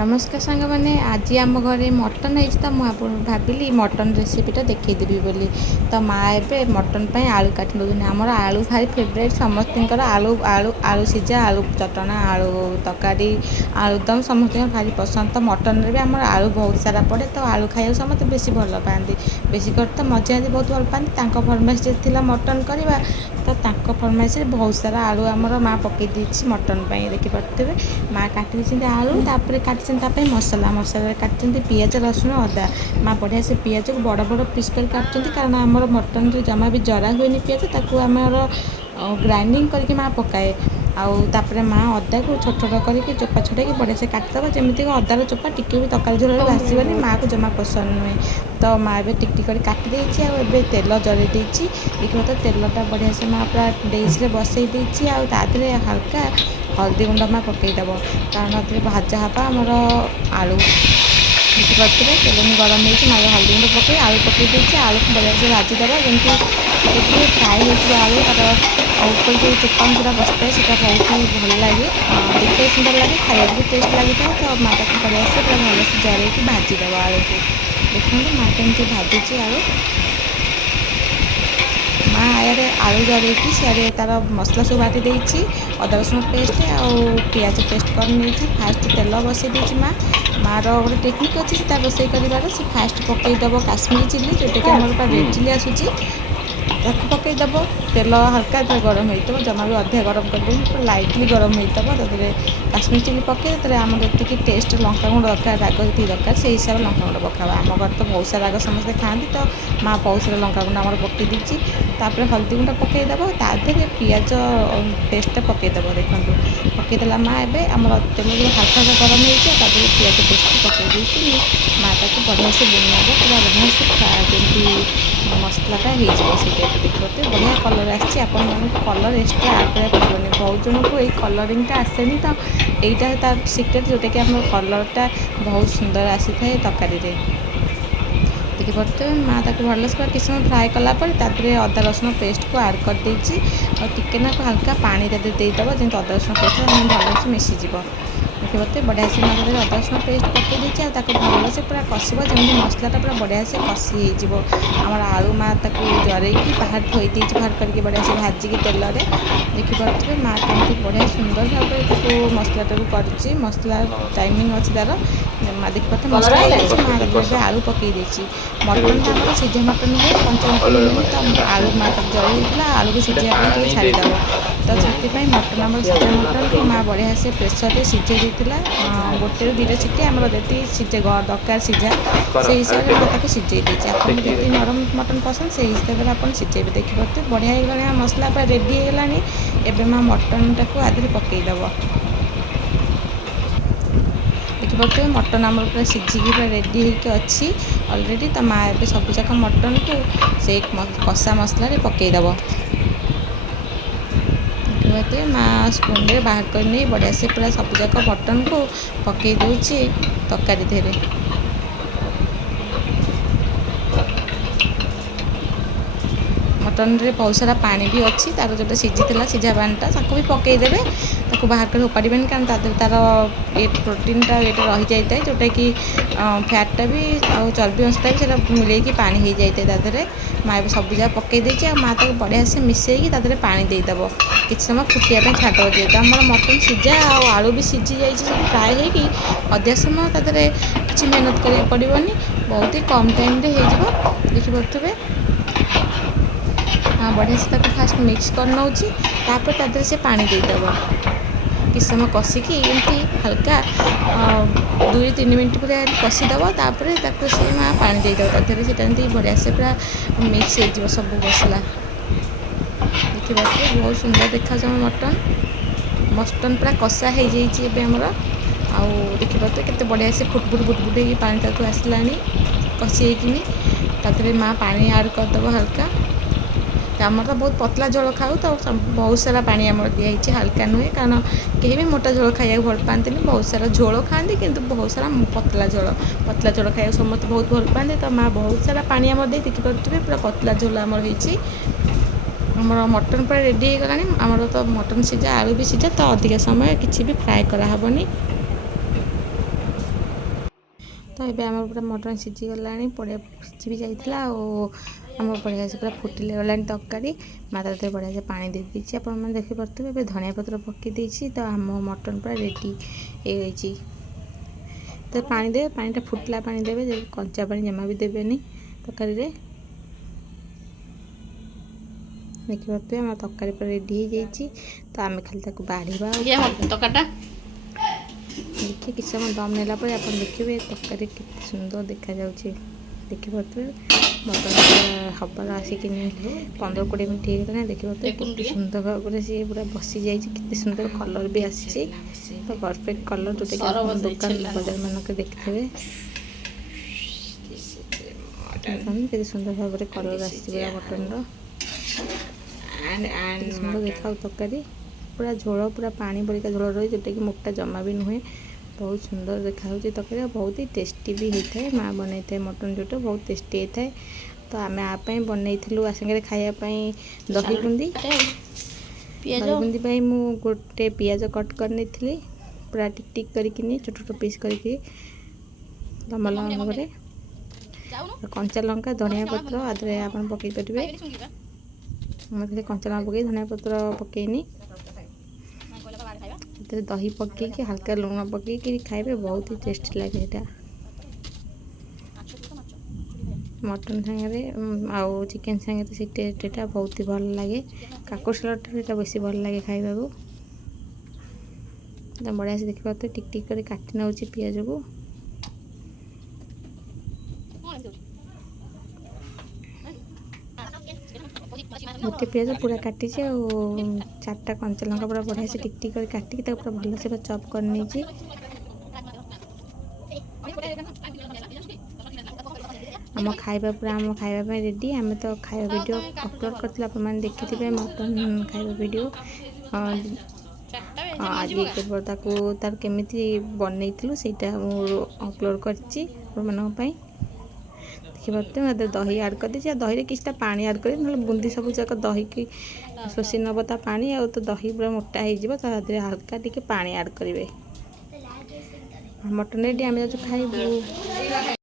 नमस्कार सांग मैंने आज आम घरे मटन है तो मुझे भाविली मटन रेसिपीटा देखईदेवी बोली। तो माँ एवं मटन पर आलू काटी दौरान आमर आलू भारी फेवरेट समस्त आलू आलू आलू सीझा आलू चटना आलू तरकारी आलूदम समस्त भारी पसंद। तो मटन भी आम आलू बहुत सारा पड़े तो आलू खाया समस्त बेस भल पाती बेस कर तो मजा बहुत भल पाती फरमाइश थी मटन करवा तो फरमाइश बहुत सारा आलू आमर माँ पकई मटन पर देखिपे माँ काटी आलू तापर काटी मसला मसला काटी पिज रसुण अदा माँ बढ़िया से पिज को बड़ बड़ पीस कर काटुँच कारण आमर मटन जमा भी जरा हुए पिज ताकू आमर ग्राइंडिंग करके माँ पकाए आउे माँ अदा को छोट छोट करके चोपा छुटे बढ़िया से काटिदेव जमीक अदार चोपा टिके भी तरकारी झोल भासबनी माँ को जमा पसंद नुहे। तो माँ ए टिक कर काटी देती तेल जरे देखिए तो तेलटा बढ़िया से माँ पूरा डेस बसई देती आधे हल्का हल्दी गुंड माँ पकईदेव कारण भाजा हाँ आमर आलू देखिए तेल गरम हो हल्दी गुंड पकई आलू पकई आलू को बढ़िया से भाजीदेव जमी फ्राए हो आलू तार ऊपर जो चोपा जोड़ा बसता है सीटा बहुत भल लगे देखिए सुंदर लगे खाया भी टेस्ट लगी था। तो माँ तक बढ़िया से पूरा भल से जरे भाजीदेव आलू को देखते माँ केमती भाजुची आलू माँ आए आलू जरे सियाड़े तार मसला सब बाटी देती अदा रसुण पेस्ट आउ पिज पेस्ट कर फास्ट तेल बसई माँ मार गोटे टेक्निक अच्छी रोसई कर फास्ट पकईदेव काश्मीरी चिली जोटा कि आम रेड चिली आसूँ पकईदेव तेल हल्का गरम हो जमा भी अधिक गरम कर लाइटली गरम होता काश्मीर चिली पकई आम जी टेस्ट लंका गुंड दरकार राग जी दरकार से हिसाब से लंका गुंड पकावा आम घर तो बहुत सारा राग समस्ते खाती तो माँ बहुत सारा लंका गुंड आम पकई देती हल्दी गुंड पकईदेव तादे पिज पेस्ट पकईदेव देखो पकईदेला माँ एवं आम तेल हल्का गरम हो पिज पेस्ट पकई माँ तक बढ़िया से बुनिया पूरा बढ़िया से जमी मसलाटा हो देखते बढ़िया कलर आलर एक्सट्रा आड करा पड़े बहुत जन को यही कलरिंगटा आसेनी तो यहीटा तार सिक्रेट जोटा कि आम कलरटा बहुत सुंदर आसी था तरकारी देखिए माँ ताक भलसे पूरा किसी समय फ्राए कलापर अदा रसुण पेस्ट को आड कर टिके ना हल्का पानी देदेव जमी अदा रसुण पेस्ट भलसे मिसीज देखिए बढ़िया से माँ अदा रसुण पेस्ट पकई भल से पूरा कसब जमी मसलाटा पूरा बढ़िया से कषि होमर आलू माँ जरे बाहर थोड़ी बाहर करके बढ़िया से भाजिकी तेल देखिपे माँ केमती बढ़िया सुंदर भाव मसलाटा कर मसला टाइमिंग अच्छी तार माँ देखिए मसला माँ आलू पकई मटन तो आम सीझा मटन हुए कंचा मटन हुए तो आलू माँ जरे होता आलू को सीझाई छाड़देव तो से मटन आम सीझा मटन को माँ बढ़िया से प्रेसर सीझे देता गोटे दुईटा सीटी आम जी सीझे दरकार सीझा से हिसाब से माँ सीझे आपको जी नरम मटन पसंद से हिसाब से आप सीझेबे देखिए बढ़िया होगा मसला पूरा रेडी होगा एवं माँ मटन टाक आधे पकईदेव देखिए मटन आम पूरा सीझिकी पूरा रेडी होकर अच्छी अलरेडी तो माँ ए सबूक मटन को से कषा मसलार पकईदेव देखिए माँ स्पून रे बाहर कर नहीं बढ़िया से पूरा सबूक मटन को पकई दूची तरकारी धेरे मटन रे बहुत सारा पानी भी अच्छी तार जो सीझी सीझा पानीटा भी पकईदेवे बाहर कर उपाड़बेनि कारण तार ये प्रोटीनटा ये रही जाए जोटा कि फैटटा भी आ चर्बी अंशटा भी मिले पानी हो जाए माँ सब जगह पकई देती माँ तक बढ़िया से मिसेकी पानी देदेव किसी समय फुटिया छाड़ जेहतु आम मटन सीझा आलू भी सीझी जाइए सब फ्राए होगी अधिक समय किसी मेहनत करा पड़ोनी बहुत ही कम टाइम देखिए बढ़िया से फास्ट मिक्स कर नौर से पानी देदेव किस समय कषिकी एमती हल्का 2-3 मिनट पूरा कषिदेव से माँ पानी देदेव से बढ़िया से पूरा मिक्स हो सब मसला देखिए बहुत सुंदर देखा मटन मटन पूरा कषा हो जामर आउ देखिए केते बढ़िया से फुटफुट फुटफुट हो पानी तक आसला कषि होनी माँ पानी आड करदेव हल्का आम तो बहुत पतला झोल खाऊ तो बहुत सारा पानी आम दिखाई हल्का नुहे कारण कहीं भी मोटा झोल खाया भल पाते बहुत सारा झोल खाती किंतु बहुत सारा पतला झोल खाया समस्त बहुत भल पाते तो माँ बहुत सारा पानी आम देखिए पूरा पतला झोल आमर आमर मटन पूरा रेडी हो गलानी आमर तो मटन सीझा आलू भी सीझा तो अधिक समय किसी भी फ्राए कराहबनी तो ये आम पूरा मटन सीझीगला बढ़िया सीझी भी जाता आम बढ़िया से पूरा फुटिले गला तरकारी माँ तरह बढ़िया से पानी दे दी आप देखिपे धनिया पत्र पकई तो आम मटन पूरा रेडी हो तो पानी देवे पानीटा फुटला पानी देवे कंचा पानी जमा भी देवेनि तरकारी देखिपे आम तरकारी पूरा रेडी हो जाइए तो आम खाली बाढ़ा तकाटा देखिए किसी समय दम नेला आप देखिए तरकारी केते सुंदर देखा जाउछि देखिपे मटन हबार आसिक 15-20 मिनट हो देखिए सुंदर भाव सी पूरा बसी जाइए सुंदर कलर भी आसी तो परफेक्ट कलर जो दुकान बजार मानक देखिथे केते सुंदर भाव कलर आसी मटन सुंदर देखा तरकारी पूरा झोल पूरा पानी परिका झोल रही जोटा कि मोटा जमा भी नुहे बहुत सुंदर देखा तरकारी बहुत ही टेस्टी भी होता है माँ बनई था मटन जोटा बहुत टेस्टी होता है तो आम आप बनई आसांगे खायापाई दही बुंदी मु गोटे पियाज कट कर नहीं पूरा टिक टिक करके छोट छोट पीस करके लंबा लंबा भाव कंचा लंका धनिया पत्र आदि आप पकई पारे मैं कंचा लंका पकई धनिया पत्र पकईनी दही पकईकि हल्का लुण पकईकि खाइबे बहुत ही टेस्टी लगे यहाँ मटन सांगे आउ चिकेन सांगे तो टेस्ट यहाँ बहुत ही भल लगे काकुड़ सलाद टा बेस भल लगे खाइबा को बढ़िया से देखिए टिक टिक कर काटी नौ पियाज को गोटे पियाज पूरा काटी 4टा कंचा लंका पूरा बढ़िया से टिक टिक कर काटिक पूरा भल से चॉप कर नहीं आम खाइबा पूरा आम खाइबा रेडी आम तो खाइबा वीडियो अपलोड करते आपने देखिथे मटन खाइबा वीडियो आज तार केमिति बनई सेटा अपलोड करछि देखिए दही आड कर दीजिए दही किसी पानी आड कर बूंदी सब जाक दही की शोषी नब ता पानी आ तो दही पूरा मोटा हो हल्का टी पानी आड करेंगे मटन रेडी आम खाइबू।